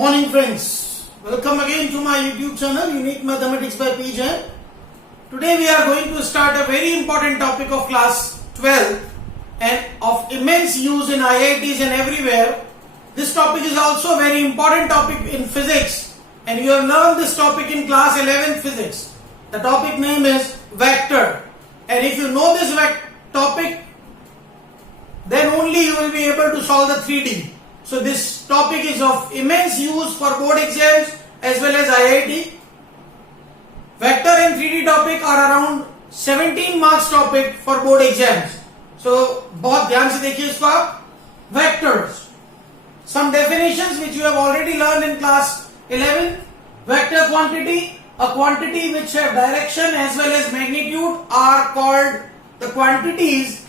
Morning friends, welcome again to my YouTube channel Unique Mathematics by P. Jain. Today we are going to start a very important topic of class 12 and of immense use in IITs and everywhere. This topic is also a very important topic in physics and you have learned this topic in class 11th physics. The topic name is vector, and if you know this topic, then only you will be able to solve the 3D. So this topic is of immense use for board exams as well as IIT. Vector and 3D topic are around 17 marks topic for board exams. So बहुत ध्यान से देखिए इसको आप. Vectors. Some definitions which you have already learned in class 11. Vector quantity, a quantity which have direction as well as magnitude are called the quantities.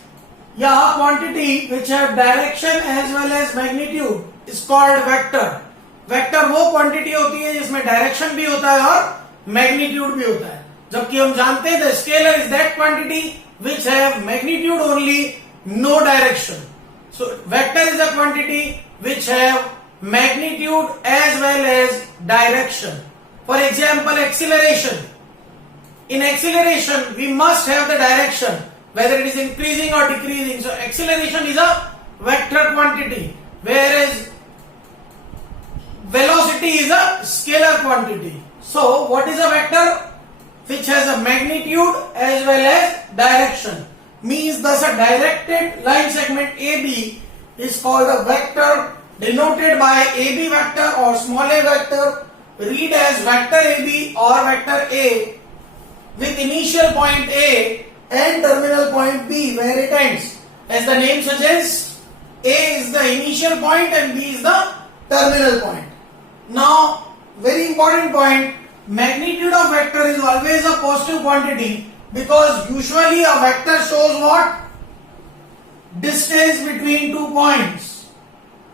या quantity which have direction as well as magnitude is called vector. Vector वो quantity होती है जिसमें direction भी होता है और magnitude भी होता है, जबकि हम जानते हैं the scalar is that quantity which have magnitude only, no direction. So vector is a quantity which have magnitude as well as direction. For example, acceleration. In acceleration we must have the direction, whether it is increasing or decreasing. So acceleration is a vector quantity, whereas velocity is a scalar quantity. So what is a vector? Which has a magnitude as well as direction. Means thus a directed line segment AB is called a vector, denoted by AB vector or small a vector. Read as vector AB or vector A with initial point A and terminal point B where it ends. As the name suggests, A is the initial point and B is the terminal point. Now, very important point, magnitude of vector is always a positive quantity because usually a vector shows what? Distance between 2 points.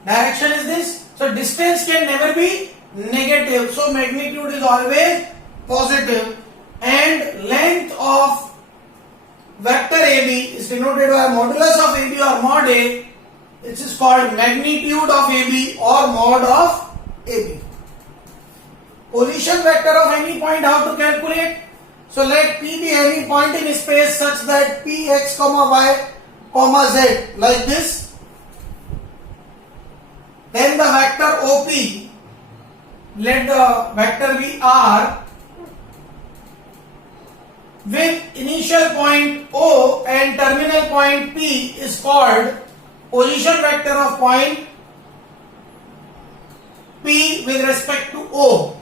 Direction is this. So distance can never be negative. So magnitude is always positive and length of vector AB is denoted by modulus of AB or mod A. This is called magnitude of AB or mod of AB. Position vector of any point, how to calculate? So let P be any point in space such that P x comma y comma z like this. Then the vector OP, let the vector be R with initial point O and terminal point P is called position vector of point P with respect to O.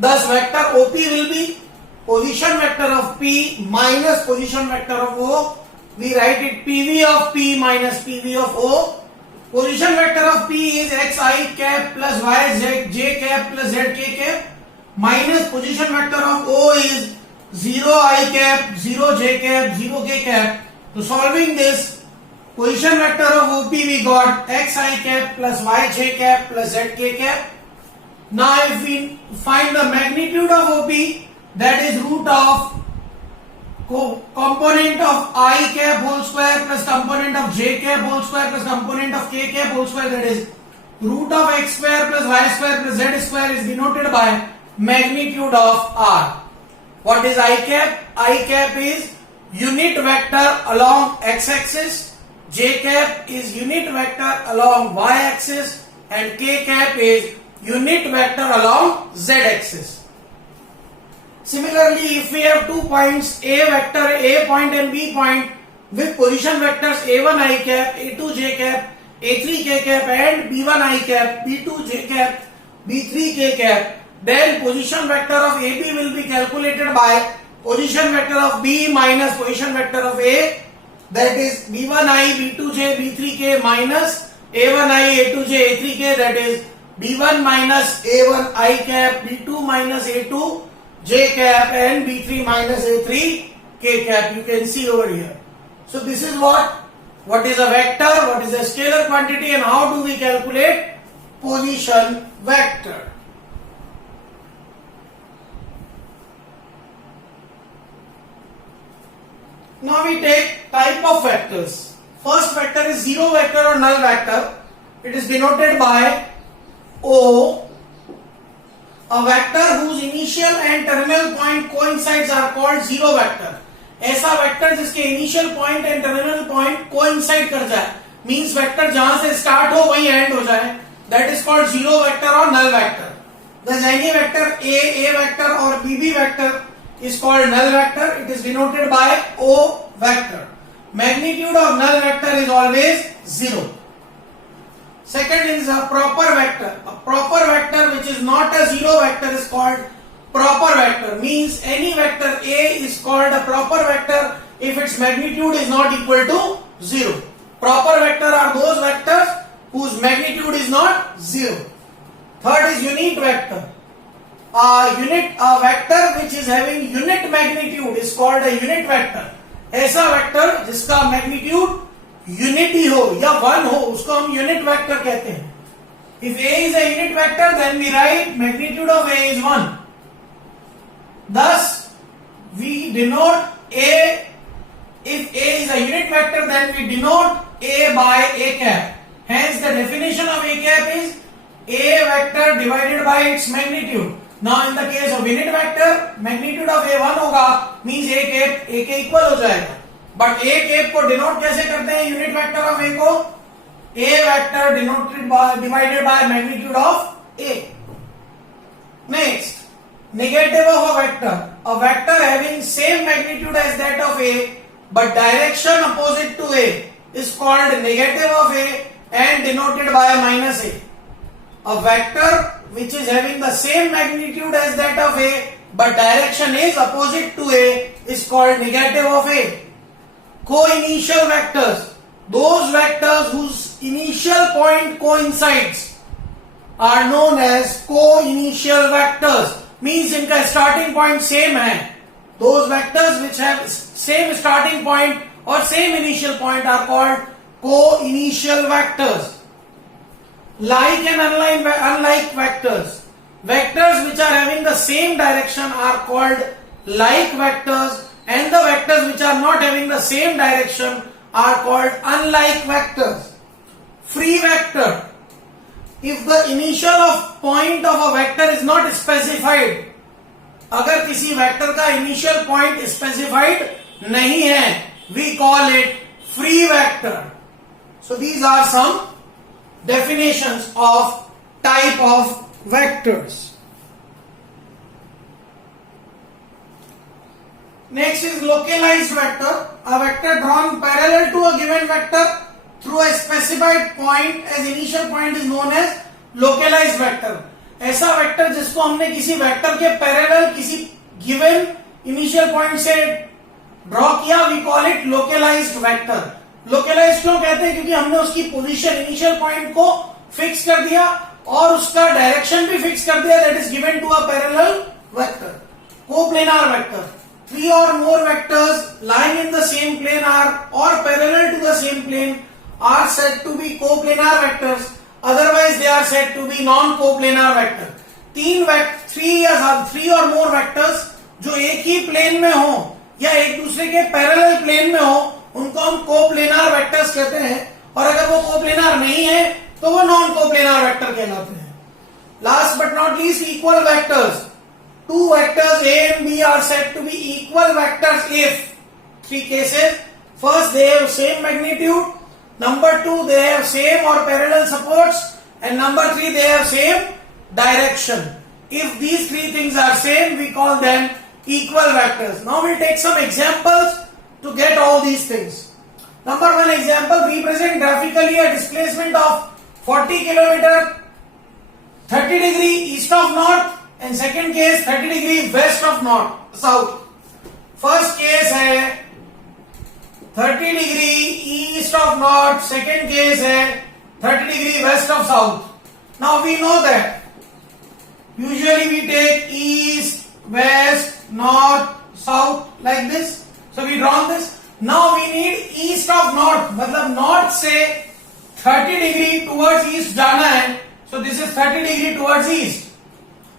Thus vector OP will be position vector of P minus position vector of O. We write it PV of P minus PV of O. Position vector of P is xi cap plus yj cap plus zk cap minus position vector of O is 0 I cap, 0 j cap, 0 k cap. So solving this, position vector of OP we got xi cap plus yj cap plus zk cap. Now if we find the magnitude of OP, that is root of component of I cap whole square plus component of j cap whole square plus component of k cap whole square, that is root of x square plus y square plus z square is denoted by magnitude of R. What is I cap? I cap is unit vector along x-axis, j cap is unit vector along y-axis and k cap is unit vector along z-axis. Similarly, if we have 2 points, A vector, A point and B point with position vectors A1 I cap, A2 j cap, A3 k cap and B1 I cap, B2 j cap, B3 k cap, then position vector of AB will be calculated by position vector of B minus position vector of A, that is B1i, B2j, B3k minus A1i, A2j, A3k, that is B1 minus A1i cap, B2 minus A2 j cap and B3 minus A3 k cap. You can see over here. So this is what is a vector, what is a scalar quantity and how do we calculate position vector. Now we take type of vectors. First vector is zero vector or null vector. It is denoted by O A vector whose initial and terminal point coincides are called zero vector. ऐसा vector जिसके initial point and terminal point coincide कर जाए, means vector जहां से start हो वहीं end हो जाए, that is called zero vector और null vector. Thus any vector A vector or B vector is called null vector. It is denoted by O vector. Magnitude of null vector is always 0. Second is a proper vector. A proper vector which is not a zero vector is called proper vector. Means any vector A is called a proper vector if its magnitude is not equal to 0. Proper vector are those vectors whose magnitude is not 0. Third is unit vector. A vector which is having unit magnitude is called a unit vector. ऐसा vector जिसका magnitude unity हो या 1 हो उसको हम unit vector कहते हैं. If A is a unit vector, then we write magnitude of A is 1. Thus, we denote A. If A is a unit vector, then we denote A by A cap. Hence, the definition of A cap is A vector divided by its magnitude. Now, in the case of unit vector, magnitude of A 1 होगा, means A cap A के equal हो जाएगा. But A cap को denote कैसे करते हैं unit vector of A को? A vector denoted by divided by magnitude of A. Next, negative of a vector. A vector having same magnitude as that of A, but direction opposite to A is called negative of A and denoted by minus A. A vector which is having the same magnitude as that of A, but direction is opposite to A is called negative of A. Co-initial vectors. Those vectors whose initial point coincides are known as co-initial vectors. Means इनका starting point same है. Those vectors which have same starting point or same initial point are called co-initial vectors. Like and unlike vectors. Vectors which are having the same direction are called like vectors, and the vectors which are not having the same direction are called unlike vectors. Free vector. If the initial of point of a vector is not specified, अगर किसी vector का initial point specified नहीं है, we call it free vector. So these are some definitions of type of vectors. Next is localized vector. A vector drawn parallel to a given vector through a specified point as initial point is known as localized vector. ऐसा vector जिसको हमने किसी vector के parallel किसी given initial point से draw किया, we call it localized vector. Localized क्यों कहते हैं? क्योंकि हमने उसकी पोजीशन इनिशियल पॉइंट को फिक्स कर दिया और उसका डायरेक्शन भी फिक्स कर दिया, that is given to a parallel vector. Coplanar vector. 3 or more vectors lying in the same plane are or parallel to the same plane are said to be coplanar vectors. Otherwise, they are said to be non-coplanar vector. 3 or more vectors जो एक ही plane में हो या एक दूसरे के parallel plane में हो, उनको हम कोप्लेनार वेक्टर्स कहते हैं. और अगर वो कोप्लेनार नहीं है तो वो नॉन कोप्लेनार वेक्टर कहलाते हैं. Last but not least, equal vectors. 2 vectors A and B are said to be equal vectors if 3 cases. First, they have same magnitude. Number 2, they have same or parallel supports. And number 3, they have same direction. If these 3 things are same, we call them equal vectors. Now we'll take some examples to get all these things. Number 1 example, represent graphically a displacement of 40 kilometer 30 degree east of north, and second case 30 degree west of south. First case है 30 degree east of north, second case है 30 degree west of south. Now we know that usually we take east, west, north, south like this. So we draw this. Now we need east of north, मतलब north से 30 degree towards east जाना है. So this is 30 degree towards east.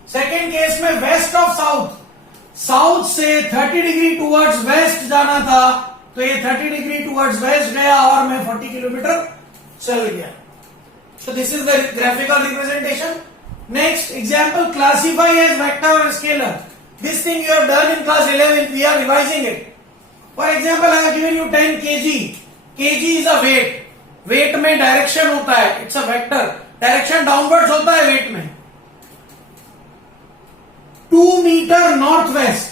Second case में waste of south, south से 30 degree towards waste जाना था, तो ये 30 डिग्री टुवर्ड्स वेस्ट गया और मैं 40 किलोमीटर चल गया. So this is the graphical representation. Next example, classify as vector or scalar. This thing you have done in class 11th, we are revising it. For example, I have given you 10 kg. kg is a weight. weight में direction होता है, it's a vector, direction downwards होता है wait में. 2 metre north west,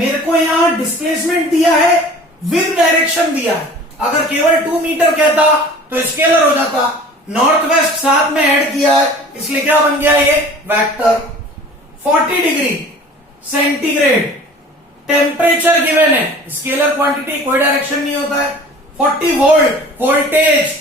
मेरे को यहां displacement दिया है, विद डायरेक्शन दिया है. अगर केवल 2 मीटर कहता तो स्केलर हो जाता. नॉर्थ वेस्ट साथ में ऐड किया है, इसलिए क्या बन गया ये vector. 40 degree centigrade, temperature given है, स्केलर क्वांटिटी, कोई डायरेक्शन नहीं होता है. 40 वोल्ट, वोल्टेज,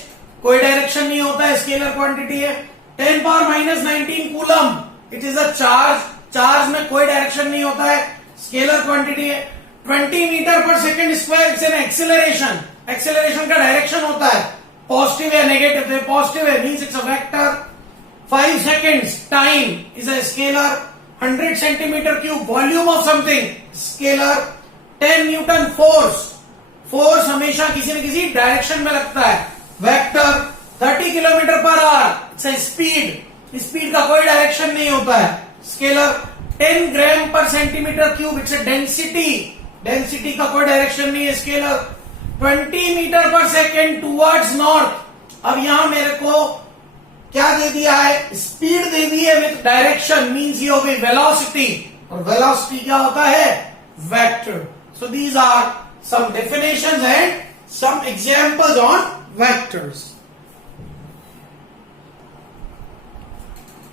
कोई डायरेक्शन नहीं होता है, स्केलर क्वांटिटी है. 10 power minus 19 coulomb, it is a charge, charge में कोई डायरेक्शन नहीं होता है, स्केलर क्वांटिटी है. 20 मीटर पर second square, it's an acceleration, acceleration का डायरेक्शन होता है, पॉजिटिव है नेगेटिव है, पॉजिटिव है means it's a vector. 5 seconds time is a scalar. 100 centimetre cube volume of something, scalar. 10 Newton force, force हमेशा किसी न किसी डायरेक्शन में लगता है, vector. 30 kilometre per hour, its speed, speed का कोई डायरेक्शन नहीं होता है, स्केलर. 10 ग्राम पर centimetre cube, its density, density का कोई डायरेक्शन नहीं है, स्केलर. 20 मीटर पर सेकेंड टुवर्ड्स नॉर्थ. अब यहां मेरे को क्या दे दिया है, स्पीड दे दी है विथ डायरेक्शन, मीन्स ये हो गई वेलोसिटी, और वेलोसिटी क्या होता है, vector. So these are some definitions and some examples on vectors.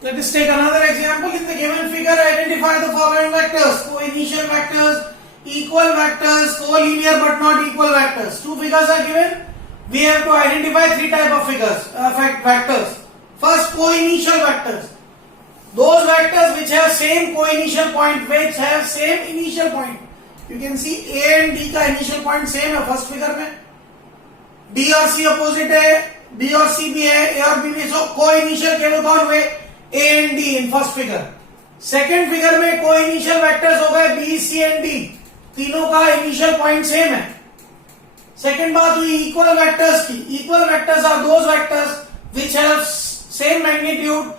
Let us take another example. In the given figure, identify the following vectors: co-initial vectors, equal vectors, collinear but not equal vectors. Two figures are given. We have to identify 3 type of figures, vectors. First, co-initial vectors. Those vectors which have same co-initial point, which have same initial point. You can see A and D का initial point same है first figure में, B और C opposite है, B और C भी है, A और B भी. सो को इनिशियल केवल कौन हुए, A and D in first figure. Second figure में को इनिशियल वेक्टर्स हो गए B, C and D, तीनों का इनिशियल पॉइंट सेम है. सेकेंड बात हुई इक्वल वेक्टर्स की. Equal vectors are those vectors which have same magnitude,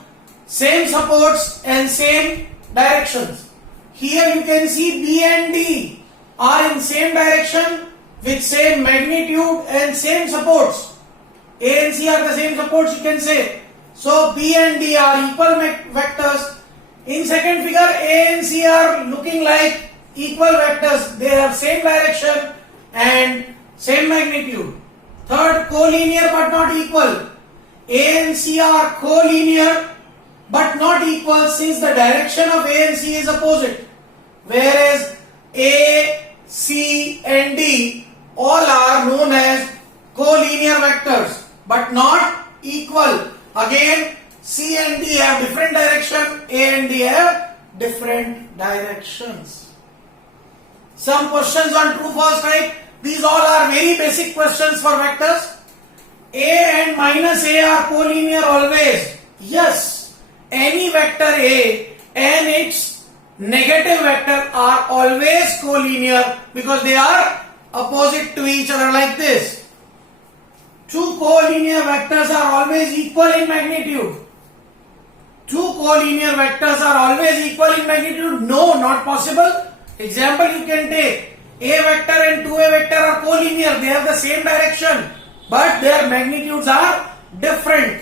same supports and same directions. Here you can see B and D are in same direction with same magnitude and same supports. A and C are the same supports, you can say. So B and D are equal vectors. In second figure, A and C are looking like equal vectors. They have same direction and same magnitude. Third, collinear but not equal. A and C are collinear but not equal since the direction of A and C is opposite. Whereas A, C and D all are known as collinear vectors but not equal. Again, C and D have different direction, A and D have different directions. Some questions on true false type. These all are very basic questions for vectors. A and minus A are collinear always. Yes. Any vector A and its negative vector are always collinear because they are opposite to each other like this. Two collinear vectors are always equal in magnitude. Two collinear vectors are always equal in magnitude. No, not possible. Example you can take. A vector and 2A vector are collinear. They have the same direction, but their magnitudes are different.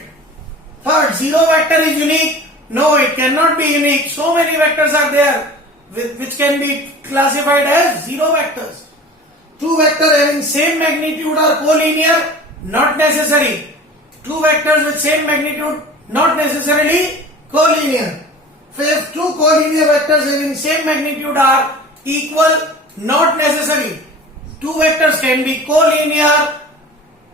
Third, zero vector is unique. No, it cannot be unique. So many vectors are there which can be classified as zero vectors. Two vectors having same magnitude are collinear, not necessary. Two vectors with same magnitude, not necessarily collinear. Fifth, two collinear vectors having same magnitude are equal, not necessary. Two vectors can be collinear,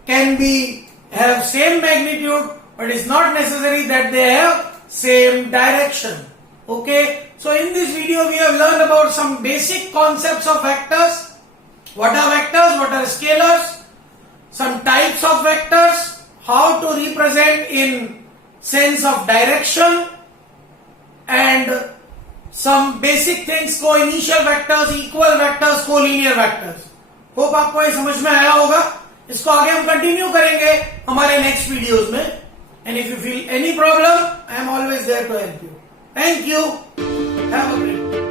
can be have same magnitude, but it's not necessary that they have same direction. Okay, so in this video we have learned about some basic concepts of vectors. What are vectors, what are scalars, some types of vectors, how to represent in sense of direction, and some basic things, co-initial vectors, equal vectors, collinear vectors. Hope आपको ये समझ में आया होगा. इसको आगे हम continue करेंगे हमारे नेक्स्ट वीडियोस में. And if you feel any problem, I am always there to help you. Thank you. Have a great day.